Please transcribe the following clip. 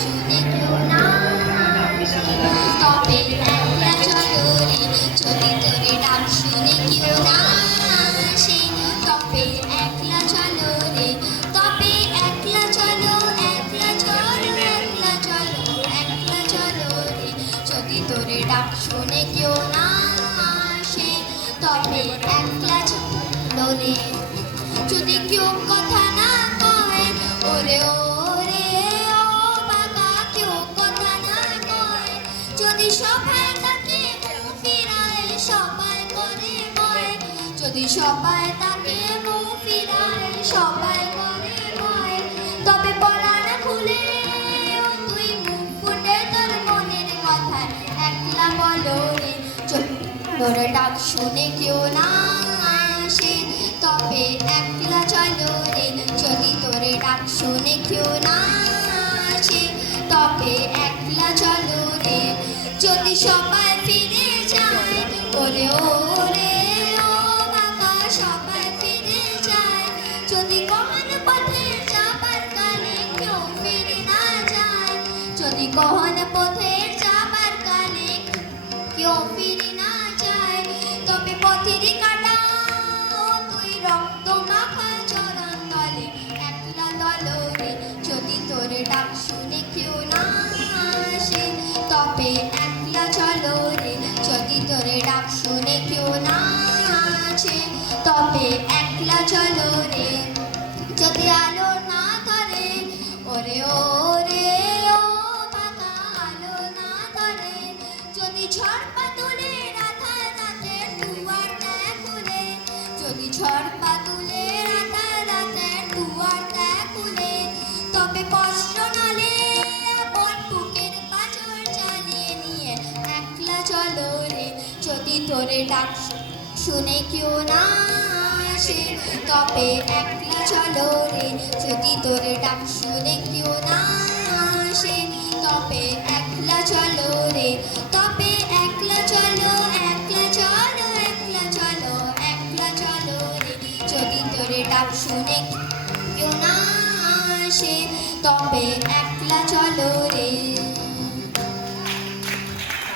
শুনে কেউ না আসে, তবে একলা চলো রে, যদি তোরে ডাক শুনে কেউ না আসে, তবে একলা চলো রে, তবে একলা চলো, একলা চলো, একলা চলো, একলা চলো রে, যদি তোরে ডাক শুনে কেউ না আসে, তবে একলা চলো রে। যদি কেউ কথা না কয়, ওরে ওরে ও বাবা, কেউ কথা না কয়, যদি সবাই তাকে মুখ ফিরায়, সবাই করে ভয়, যদি সবাই তাকে মুখ ফিরায়, সবাই করে ভয়, তবে পরাণ খুলে ও তুই মুখ ফুটে তোর মনের কথা একলা বলো রে, তোর ডাক শুনে কেউ না আসে, তবে একলা চলো রে, যদি তোরে ডাক শুনে কেউ না আসে, তবে একলা চলো রে। যদি সবাই ফিরে যায়, ওরে ওরে ও বাবা, সবাই ফিরে যায়, যদি কখন পথে যাবার কালে কেউ ফিরে না যায়, যদি কখন পথে যাবার কালে কেউ ফিরে না যায়, তবে পথেরই কাটা ও তুই রক্ত মাখা চরণ তলে একলা দলো রে, যদি তোরে ডাক শুনে কেউ না আসে, তবে একলা চলো রে, যদি তোরে ডাক শুনে কেউ না আসে, তবে একলা চলো রে। যদি আলো না ধরে, ওরে ওরে ও বাবা, আলো না ধরে, যদি ঝড় পাতুলে রাধা রাতে দুয়ারটা খুলে, যদি ঝড় পাতুলে রাধা রাতে দুয়ারটা খুলে, তবে বস্ত্র নালে আপন বুকের পাঁজর চালিয়ে নিয়ে একলা চলো রে, যদি তোরে ডাক শুনে কেউ না আসে, তবে একলা চলো রে, যদি তোরে ডাক শুনে কেউ না আসে, তবে একলা চলো রে, তবে একলা চলো, একলা চলো, একলা চলো, একলা চলো রে, যদি তোরে ডাক শুনে কেউ না আসে, তবে একলা চলো রে।